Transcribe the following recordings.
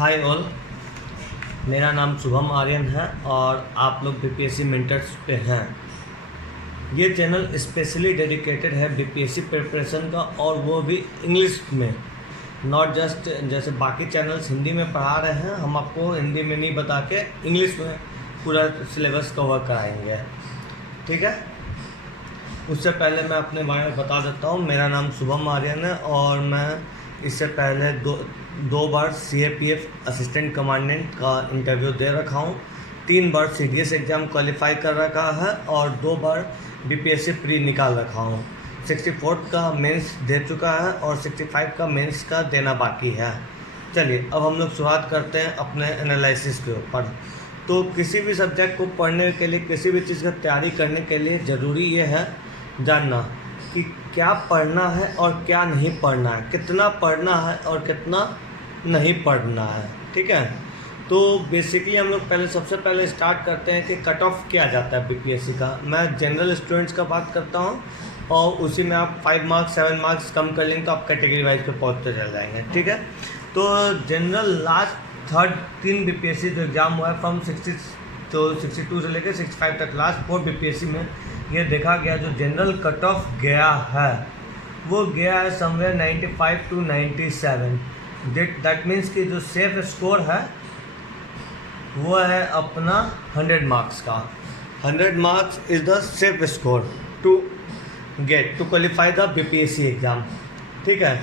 Hi all, मेरा नाम शुभम आर्यन है और आप लोग बीपीएससी मेंटर्स पे हैं। ये चैनल स्पेशली डेडिकेटेड है बीपीएससी प्रिपरेशन का, और वो भी इंग्लिश में, नॉट जस्ट जैसे बाकी चैनल्स हिंदी में पढ़ा रहे हैं। हम आपको हिंदी में नहीं बता के इंग्लिश में पूरा सिलेबस कवर कराएंगे, ठीक है। उससे पहले मैं अपने बारे में बता देता हूँ। मेरा नाम शुभम आर्यन है और मैं इससे पहले दो बार सीएपीएफ असिस्टेंट कमांडेंट का इंटरव्यू दे रखा हूँ, 3 बार सीडीएस एग्ज़ाम क्वालिफाई कर रखा है और 2 बार बीपीएससी प्री निकाल रखा हूँ। 64 का मेंस दे चुका है और 65 का मेंस का देना बाकी है। चलिए अब हम लोग शुरुआत करते हैं अपने एनालिसिस के ऊपर। तो किसी भी सब्जेक्ट को पढ़ने के लिए, किसी भी चीज़ का तैयारी करने के लिए ज़रूरी ये है जानना कि क्या पढ़ना है और क्या नहीं पढ़ना है, कितना पढ़ना है और कितना नहीं पढ़ना है, ठीक है। तो बेसिकली हम लोग सबसे पहले स्टार्ट करते हैं कि कट ऑफ क्या जाता है बीपीएससी का। मैं जनरल स्टूडेंट्स का बात करता हूँ और उसी में आप 5 मार्क्स 7 मार्क्स कम कर लेंगे तो आप कैटेगरी वाइज पे पहुँचते चल जाएंगे, ठीक है। तो जनरल लास्ट 3 बीपीएससी जो एग्ज़ाम हुआ है फ्रॉम 62 से लेकर 65 तक, लास्ट 4 बीपीएससी में ये देखा गया जो जनरल कट ऑफ गया है वो गया है समवेयर 95 to 97। दैट मीन्स कि जो सेफ स्कोर है वो है अपना 100 मार्क्स का। 100 marks is the safe score to qualify the BPSC exam, ठीक है।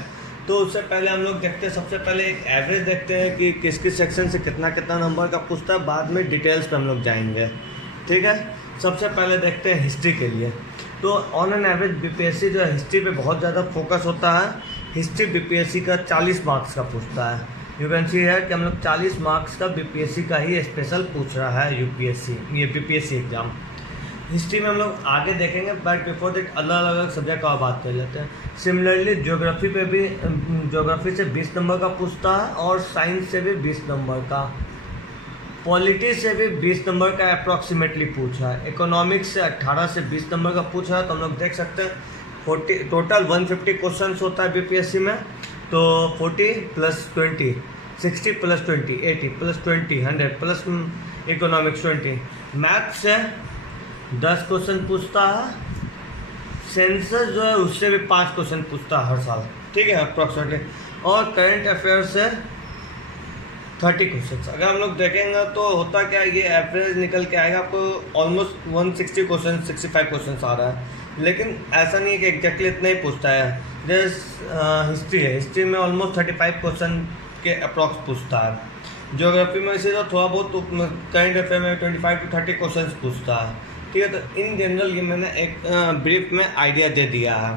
तो उससे पहले हम लोग देखते हैं, सबसे पहले एक एवरेज देखते हैं कि किस किस सेक्शन से कितना कितना नंबर का पूछता है। बाद में डिटेल्स पे हम लोग जाएंगे, ठीक है। सबसे पहले देखते हैं हिस्ट्री के लिए। तो ऑन एन एवरेज बीपीएससी जो है हिस्ट्री पे बहुत ज़्यादा फोकस होता है। हिस्ट्री बीपीएससी का 40 मार्क्स का पूछता है। यू कैन सी है कि हम लोग 40 मार्क्स का बीपीएससी का ही स्पेशल पूछ रहा है ये बीपीएससी एग्ज़ाम। हिस्ट्री में हम लोग आगे देखेंगे, बट बिफोर दैट अलग अलग सब्जेक्ट का बात कर लेते हैं। सिमिलरली ज्योग्राफी पे भी, ज्योग्राफी से 20 नंबर का पूछता है और साइंस से भी 20 नंबर का, पॉलिटी से भी 20 नंबर का अप्रॉक्सीमेटली पूछा है। इकोनॉमिक्स से 18 से 20 नंबर का पूछा है। तो हम लोग देख सकते हैं 40 टोटल 150 क्वेश्चन होता है बीपीएससी में। तो 40 + 20 60 + 20 80 + 20 100 प्लस इकोनॉमिक्स 20। मैथ से 10 क्वेश्चन पूछता है। सेंसस जो है उससे भी 5 क्वेश्चन पूछता है हर साल, ठीक है, अप्रॉक्सीमेटली। और करंट अफेयर से 30 क्वेश्चन। अगर हम लोग देखेंगे तो होता क्या है, ये एवरेज निकल के आएगा आपको ऑलमोस्ट 160 क्वेश्चन 65 क्वेश्चन आ रहा है। लेकिन ऐसा नहीं है कि एग्जैक्टली इतना ही पूछता है। जैसे हिस्ट्री है, हिस्ट्री में ऑलमोस्ट 35 क्वेश्चन के अप्रॉक्स पूछता है। ज्योग्राफी में इसे तो थोड़ा बहुत, करंट अफेयर में 25 to 30 क्वेश्चन पूछता है, ठीक है। तो इन जनरल ये मैंने एक ब्रीफ में आइडिया दे दिया है,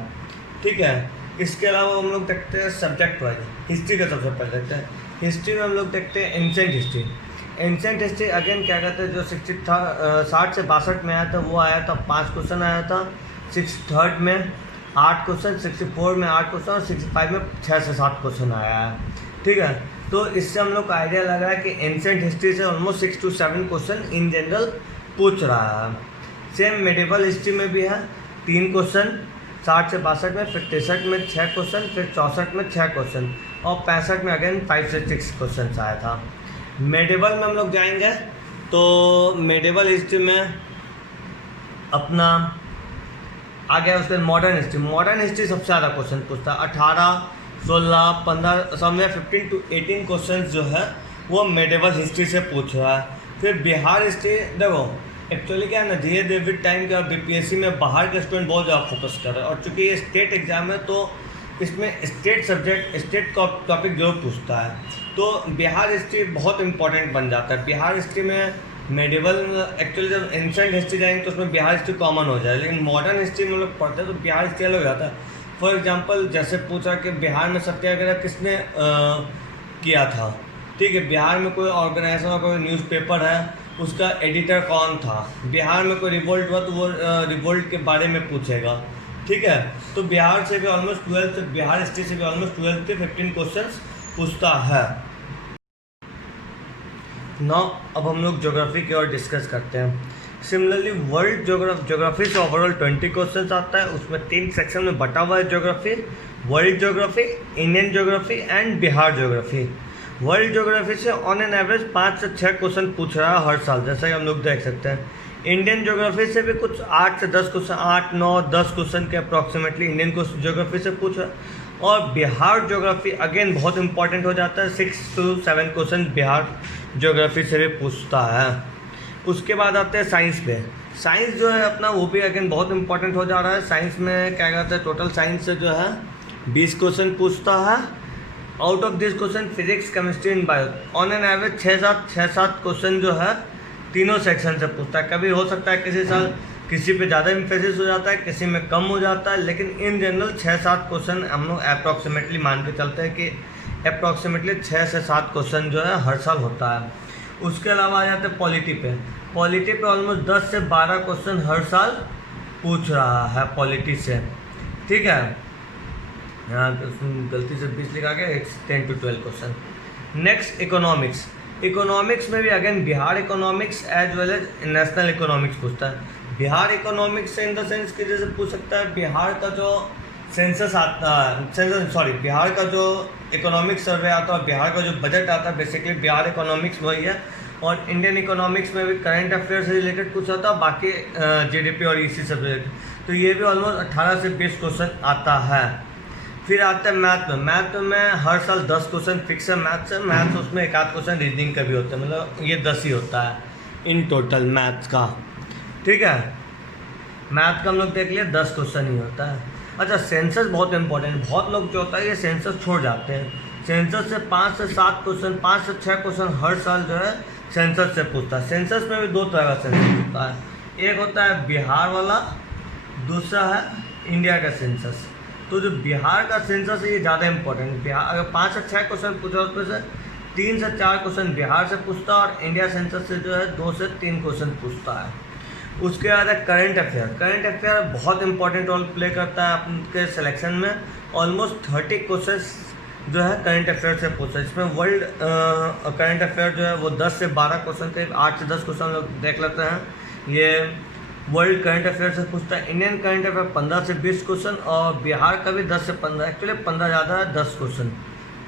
ठीक है। इसके अलावा हम लोग देखते हैं सब्जेक्ट वाइज। हिस्ट्री का सबसे पहले देखते हैं। हिस्ट्री में हम लोग देखते हैं ancient history. Ancient history again क्या कहते हैं, जो 60 से 62 में आया था वो आया था, 5 क्वेश्चन आया था। 63 में 8 क्वेश्चन, 64 में 8 क्वेश्चन और 65 में 6 से 7 क्वेश्चन आया है, ठीक है। तो इससे हम लोग को आइडिया लगा है कि एंशिएंट हिस्ट्री से almost 6 to 7 question in general पूछ रहा है। सेम मेडिवल हिस्ट्री में भी है, 3 क्वेश्चन 60 से 62 में, फिर 63 में 6 क्वेश्चन, फिर 64 में 6 क्वेश्चन और 65 में अगेन 5 से 6 क्वेश्चन आया था। मेडिवल में हम लोग जाएंगे तो मेडिवल हिस्ट्री में अपना आ गया। उसके बाद मॉडर्न हिस्ट्री। मॉडर्न हिस्ट्री सबसे ज़्यादा क्वेश्चन पूछता है, 18 16 15 समवेयर 15 to 18 क्वेश्चन जो है वो मेडिवल हिस्ट्री से पूछ रहा है। फिर बिहार हिस्ट्री, देखो एक्चुअली क्या है ना, धीरे धीरे विद टाइम क्या बीपीएससी में बाहर के स्टूडेंट बहुत ज़्यादा फोकस कर रहे हैं, और चूँकि ये स्टेट एग्जाम है तो इसमें स्टेट सब्जेक्ट, स्टेट टॉपिक जरूर पूछता है। तो बिहार हिस्ट्री बहुत इंपॉर्टेंट बन जाता है। बिहार हिस्ट्री में मेडिवल, एक्चुअली जब एंशिएंट हिस्ट्री जाएंगे तो उसमें बिहार हिस्ट्री कॉमन हो जाए, लेकिन मॉडर्न हिस्ट्री में लोग पढ़ते हैं तो बिहार हिस्ट्री अलग हो जाता है। फॉर एग्जांपल जैसे पूछा कि बिहार में सत्याग्रह किसने किया था, ठीक है। बिहार में कोई ऑर्गेनाइजेशन और कोई न्यूज़पेपर है, उसका एडिटर कौन था। बिहार में कोई रिवोल्ट हुआ तो वो रिवोल्ट के बारे में पूछेगा, ठीक है। तो बिहार से भी ऑलमोस्ट 12, बिहार हिस्ट्री से भी ऑलमोस्ट 12 के 15 क्वेश्चन पूछता है। अब हम लोग ज्योग्राफी की ओर डिस्कस करते हैं। सिमिलरली वर्ल्ड ज्योग्राफी से ओवरऑल 20 क्वेश्चन आता है। उसमें 3 सेक्शन में बटा हुआ है geography, world geography, Indian geography and Bihar geography. World geography से ऑन एन एवरेज 5 से 6 क्वेश्चन पूछ रहा है हर साल, जैसा कि हम लोग देख सकते हैं। इंडियन ज्योग्राफी से भी कुछ 8 से 10 क्वेश्चन, 8, 9, 10 क्वेश्चन के अप्रॉक्सीमेटली इंडियन ज्योग्राफी से पूछ रहा है। और बिहार ज्योग्राफी अगेन बहुत इंपॉर्टेंट हो जाता है, 6 से 7 क्वेश्चन बिहार ज्योग्राफी से भी पूछता है। उसके बाद आते हैं साइंस पे। साइंस जो है अपना वो भी अगेन बहुत इंपॉर्टेंट हो जा रहा है। साइंस में क्या कहते हैं, टोटल साइंस से जो है 20 क्वेश्चन पूछता है। Out of this question physics, chemistry and bio on an average 6-7 question जो है तीनों सेक्शन से पूछता है। कभी हो सकता है किसी साल किसी पे ज़्यादा इम्फेसिस हो जाता है, किसी में कम हो जाता है, लेकिन इन जनरल 6-7 क्वेश्चन हम लोग अप्रॉक्सीमेटली मान के चलते हैं कि अप्रॉक्सीमेटली 6 से 7 क्वेश्चन जो है हर साल होता है। उसके अलावा आ जाते हैं पॉलिटी पे। पॉलिटी पे ऑलमोस्ट 10 से 12 क्वेश्चन हर साल पूछ रहा है पॉलिटी से, ठीक है। यहाँ गलती से 20 लिखा गया, 10 to 12 question. Next economics. Economics में भी again Bihar economics as well as national economics पूछता है। बिहार इकोनॉमिक्स से इन द सेंस कि जैसे पूछ सकता है बिहार का जो सेंसस आता है, बिहार का जो इकोनॉमिक सर्वे आता है, बिहार का जो बजट आता है, बेसिकली बिहार इकोनॉमिक्स वही है। और इंडियन इकोनॉमिक्स में भी करंट अफेयर से रिलेटेड कुछ होता है, बाकी जीडीपी और इसी से रिलेटेड। तो ये भी ऑलमोस्ट 18 से 20 क्वेश्चन आता है। फिर आता है मैथ में। मैथ में हर साल 10 क्वेश्चन फिक्स है मैथ से। मैथ्स उसमें 1-8 क्वेश्चन रीजनिंग का भी होता है, मतलब ये 10 ही होता है इन टोटल मैथ्स का, ठीक है। मैथ का हम लोग देख लिए 10 क्वेश्चन ही होता है। अच्छा, सेंसस बहुत इंपॉर्टेंट। बहुत लोग जो होता है ये सेंसस छोड़ जाते हैं। सेंसस से 5 से 7 क्वेश्चन, 5 से 6 क्वेश्चन हर साल जो है सेंसस से पूछता है। सेंसस में भी 2 तरह का सेंसस होता है, एक होता है बिहार वाला, दूसरा है इंडिया का सेंसस। तो जो बिहार का सेंसस है ये ज़्यादा इंपॉर्टेंट है। बिहार अगर 5 से 6 क्वेश्चन पूछा उसमें से 3 से 4 क्वेश्चन बिहार से पूछता है, और इंडिया सेंसस से जो है 2 से 3 क्वेश्चन पूछता है। उसके बाद है करंट अफेयर। करंट अफेयर बहुत इंपॉर्टेंट रोल प्ले करता है आपके सिलेक्शन में। ऑलमोस्ट 30 क्वेश्चन जो है करंट अफेयर से पूछता है। इसमें वर्ल्ड करंट अफेयर जो है वो 10 से 12 क्वेश्चन थे, 8 से 10 क्वेश्चन लोग देख लेते हैं। ये वर्ल्ड करंट अफेयर से पूछता है। इंडियन करंट अफेयर 15 से 20 क्वेश्चन, और बिहार का भी 10 से 15, एक्चुअली 15 ज़्यादा है, 10 क्वेश्चन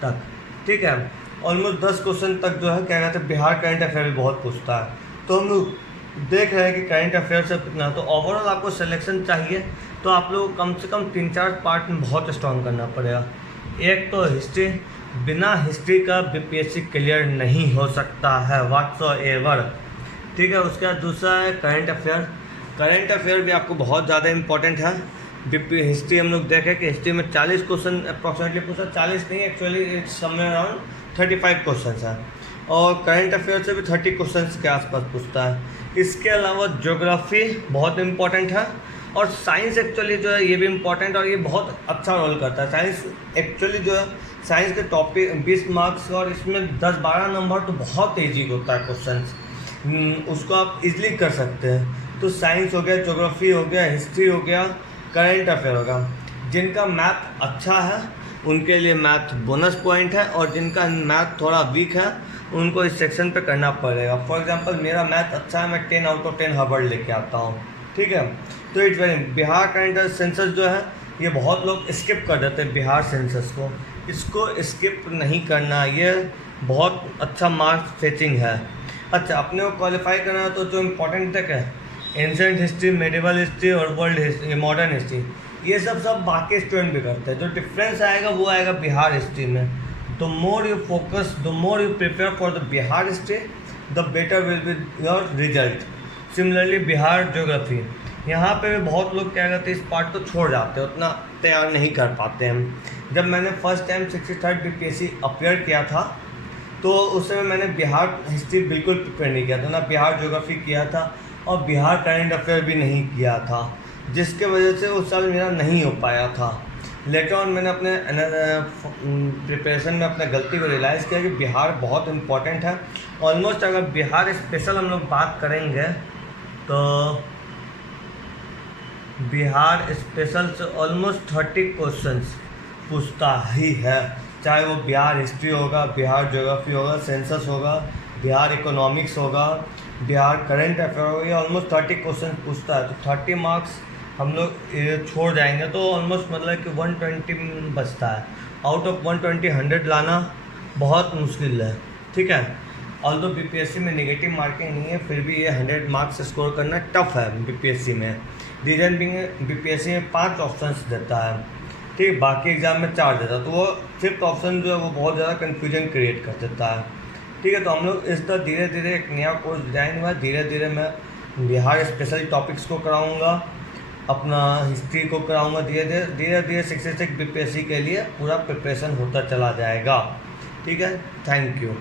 तक, ठीक है। ऑलमोस्ट 10 क्वेश्चन तक जो है क्या कहते हैं बिहार करंट अफेयर भी बहुत पूछता है। तो हम लोग देख रहे हैं कि करंट अफेयर से कितना। तो ओवरऑल आपको सिलेक्शन चाहिए तो आप लोग कम से कम 3-4 पार्ट में बहुत स्ट्रॉन्ग करना पड़ेगा। एक तो हिस्ट्री, बिना हिस्ट्री का बीपीएससी क्लियर नहीं हो सकता है व्हाटसोएवर, ठीक है। उसके बाद दूसरा है करंट अफेयर। करंट अफेयर भी आपको बहुत ज़्यादा इंपॉर्टेंट है। हिस्ट्री हम लोग देखें कि हिस्ट्री में 40 क्वेश्चन अप्रॉक्सीमेटली पूछा, 40 नहीं actually it's somewhere around 35 question है, और करंट अफेयर से भी 30 क्वेश्चन के आसपास पूछता है। इसके अलावा ज्योग्राफी बहुत इंपॉर्टेंट है, और साइंस एक्चुअली जो है ये भी इम्पॉर्टेंट, और ये बहुत अच्छा रोल करता है। साइंस एक्चुअली जो है साइंस के टॉपिक 20 मार्क्स, और इसमें 10-12 नंबर तो बहुत ईजी होता है क्वेश्चन, उसको आप इजली कर सकते हैं। तो साइंस हो गया, ज्योग्राफी हो गया, हिस्ट्री हो गया, करंट अफेयर होगा। जिनका मैथ अच्छा है उनके लिए मैथ बोनस पॉइंट है, और जिनका मैथ थोड़ा वीक है उनको इस सेक्शन पे करना पड़ेगा। फॉर एग्जांपल मेरा मैथ अच्छा है, मैं 10 आउट ऑफ 10 हार्वर्ड लेके आता हूँ, ठीक है। तो it's very Bihar current census जो है ये बहुत लोग स्किप कर देते हैं बिहार सेंसस को। इसको स्किप नहीं करना, ये बहुत अच्छा मार्क्स फेचिंग है। अच्छा, अपने को क्वालिफाई करना है तो जो इम्पोर्टेंट तक है एंशिएंट हिस्ट्री, मेडिवल हिस्ट्री और वर्ल्ड हिस्ट्री, मॉडर्न हिस्ट्री, ये सब बाकी स्टूडेंट भी करते हैं। जो डिफरेंस आएगा वो आएगा बिहार हिस्ट्री में। The more you focus, the more you prepare for the Bihar history, the better will be your result. Similarly Bihar geography, यहाँ पे भी बहुत लोग क्या करते हैं इस पार्ट को छोड़ जाते हैं, उतना तैयार नहीं कर पाते हैं। जब मैंने first time 63rd BPSC appear किया था तो उस समय मैंने बिहार हिस्ट्री बिल्कुल प्रिपेयर नहीं किया था, ना बिहार ज्योग्राफी किया था, और बिहार करंट अफेयर भी नहीं किया था, जिसके वजह से उस साल मेरा नहीं हो पाया था। लेटर ऑन मैंने अपने प्रिपरेशन में अपने गलती को रियलाइज़ किया कि बिहार बहुत इम्पोर्टेंट है। ऑलमोस्ट अगर बिहार स्पेशल हम लोग बात करेंगे तो बिहार स्पेशल से ऑलमोस्ट 30 क्वेश्चंस पूछता ही है, चाहे वो बिहार हिस्ट्री होगा, बिहार ज्योग्राफी होगा, सेंसस होगा, बिहार इकोनॉमिक्स होगा, बिहार करंट अफेयर होगा, ये ऑलमोस्ट 30 क्वेश्चन पूछता है। तो 30 मार्क्स हम लोग छोड़ जाएंगे तो ऑलमोस्ट मतलब कि 120 बचता है। आउट ऑफ 120 100 लाना बहुत मुश्किल है। ठीक है, ऑल्दो बीपीएससी में नेगेटिव मार्किंग नहीं है, फिर भी ये 100 मार्क्स स्कोर करना टफ है बीपीएससी में। रीजन भी बीपीएससी में 5 ऑप्शंस देता है, ठीक है, बाकी एग्जाम में 4 देता है, तो वो 5th ऑप्शन जो है वो बहुत ज़्यादा कन्फ्यूजन क्रिएट कर देता है। ठीक है, तो हम लोग इस तरह धीरे धीरे एक नया कोर्स डिज़ाइन हुआ है। धीरे धीरे मैं बिहार स्पेशल टॉपिक्स को कराऊँगा, अपना हिस्ट्री को कराऊँगा, धीरे धीरे 66 बीपीएससी के लिए पूरा प्रिपरेशन होता चला जाएगा। ठीक है, थैंक यू।